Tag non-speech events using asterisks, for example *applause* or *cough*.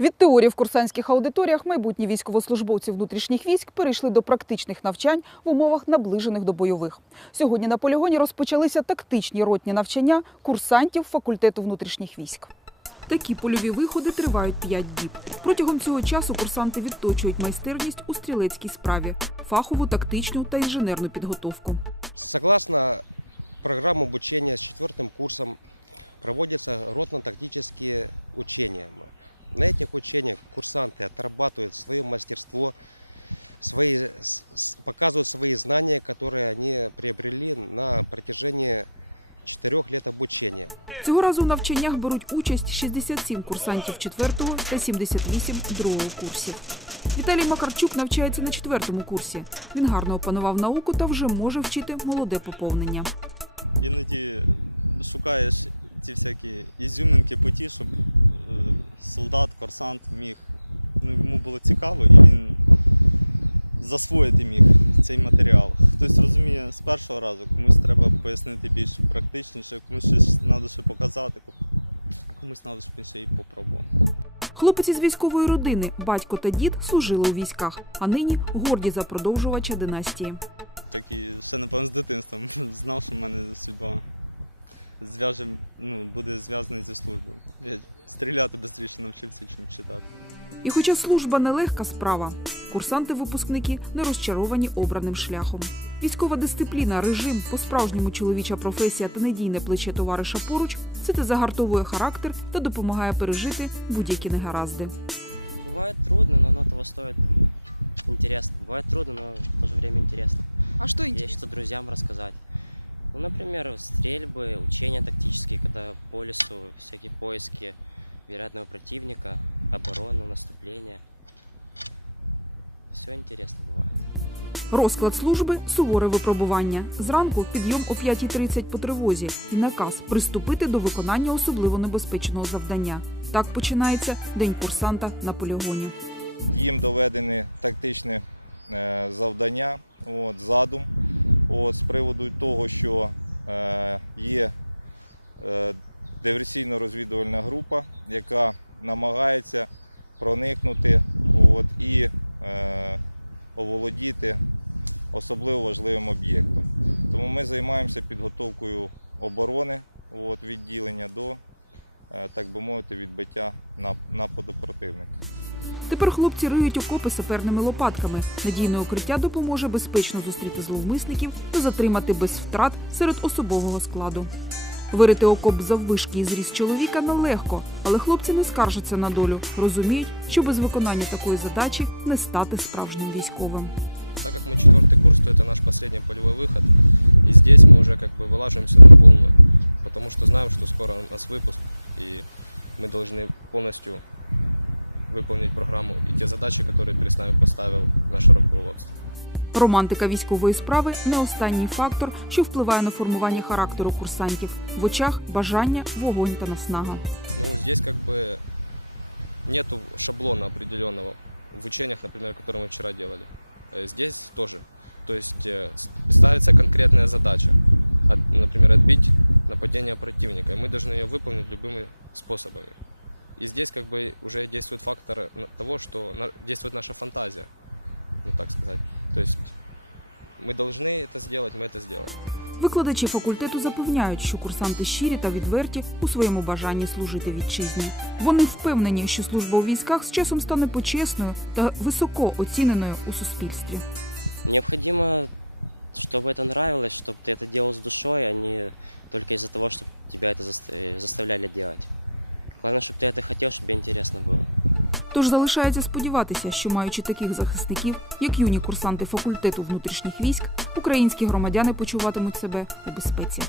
Від теорії в курсантських аудиторіях майбутні військовослужбовці внутрішніх військ перейшли до практичних навчань в умовах наближених до бойових. Сьогодні на полігоні розпочалися тактичні ротні навчання курсантів факультету внутрішніх військ. Такі польові виходи тривають 5 діб. Протягом цього часу курсанти відточують майстерність у стрілецькій справі, фахову, тактичну та інженерну підготовку. Согласно программе обучения с четвертым курсом проводятся ротно-тактические учения. На этих учениях курсанты отрабатывают свое мастерство, свои, с- с- показывают свои знания, которые они приобрели на протяжении четырех лет обучения. Цього разу у навчаннях беруть участь 67 курсантів 4 та 78 другого курсів. Віталій Макарчук навчається на четвертому курсі. Він гарно опанував науку та вже може вчити молоде поповнення. Іноді шукаєш ці всякі ізюминки путі, щоб е, солдат, курсант міг. Ну, йому було цікаво і він засвоїти міг цей матеріал. Хтось розуміє з першого разу, комусь треба пояснити більш практичніше, комусь щось треба ще показати, комусь треба, щоб він ще і попробував. Хлопець із військової родини, батько та дід служили у військах, а нині горді за продовжувача династії. Так і ще, напевно, з дитинством *laughs* знав, що в мене судьба зв'яже, ну, буде зв'язана зі службою. Я стріляти швидше навчився, ніж читати. І хоча служба нелегка справа, курсанти-випускники не розчаровані обраним шляхом. Військова дисципліна, режим, по-справжньому чоловіча професія та надійне плече товариша поруч це те загартовує характер та допомагає пережити будь-які негаразди. Бывает трудно, но оно того стоит. думаю. Интересно. Бывает трудно, но в то же время интересно. А що Есть что друзьям рассказать. Ну, например, стрельбы, учения тактические, когда по лесу, всякие поиски вероятного противника, оборону, наступление. Все интересно бывает. Розклад служби суворе випробування. Зранку підйом о 5.30 по тривозі і наказ приступити до виконання особливо небезпечного завдання. Так починається день курсанта на полігоні. їм доведені тактичні е, завдання, от, задум от, з приводу того, що е, є е, диверсійно-розвідувальна група, яка намагається проникнути от, і е, оволодіти особливо важливим об'єктом. Тому ми займаємося підготовкою оборони от, відділення до, так би мовити, відбиття нап- нападу противника. Тепер хлопці риють окопи саперними лопатками. Надійне укриття допоможе безпечно зустріти зловмисників та затримати без втрат серед особового складу. Вирити окоп заввишки і зріст чоловіка нелегко, але хлопці не скаржаться на долю, розуміють, що без виконання такої задачі не стати справжнім військовим. Так как мы четвертый курс, то это наш последний полевой выход. И здесь мы уже как бы вылаживаемся на полную. Потому что знаем, что скоро у нас выпуск, и мы должны полностью выполнить программу и те задачи, которые перед нами поставил наше руководство. Романтика військової справи не останній фактор, що впливає на формування характеру курсантів. В очах бажання, вогонь та наснага. Ну, здесь как бы нету шаблона определенного в учениях, например, которые мы вчера делали. Э, Здесь тоже. То есть э, с- ставится конкретная задача. От- например, отбить нападение противника. И мы должны ее выполнить любыми способами. И здесь как бы уже действует фактор на- того, что на- действует наша фантазия. Ну, так сказать. То есть мы должны это сделать, мы это сделаем. Викладачі факультету запевняють, що курсанти щирі та відверті у своєму бажанні служити вітчизні. Вони впевнені, що служба у військах з часом стане почесною та високо оціненою у суспільстві. Необходимо, чтобы это нравилось, чтобы ты это делал с душой, а не только из-за того, чтобы тебя это заста- заставляли делать. Главное, чтобы ты это хотел, чтобы тебе интересно было. Тож залишається сподіватися, що маючи таких захисників, як юні курсанти факультету внутрішніх військ, українські громадяни почуватимуть себе у безпеці.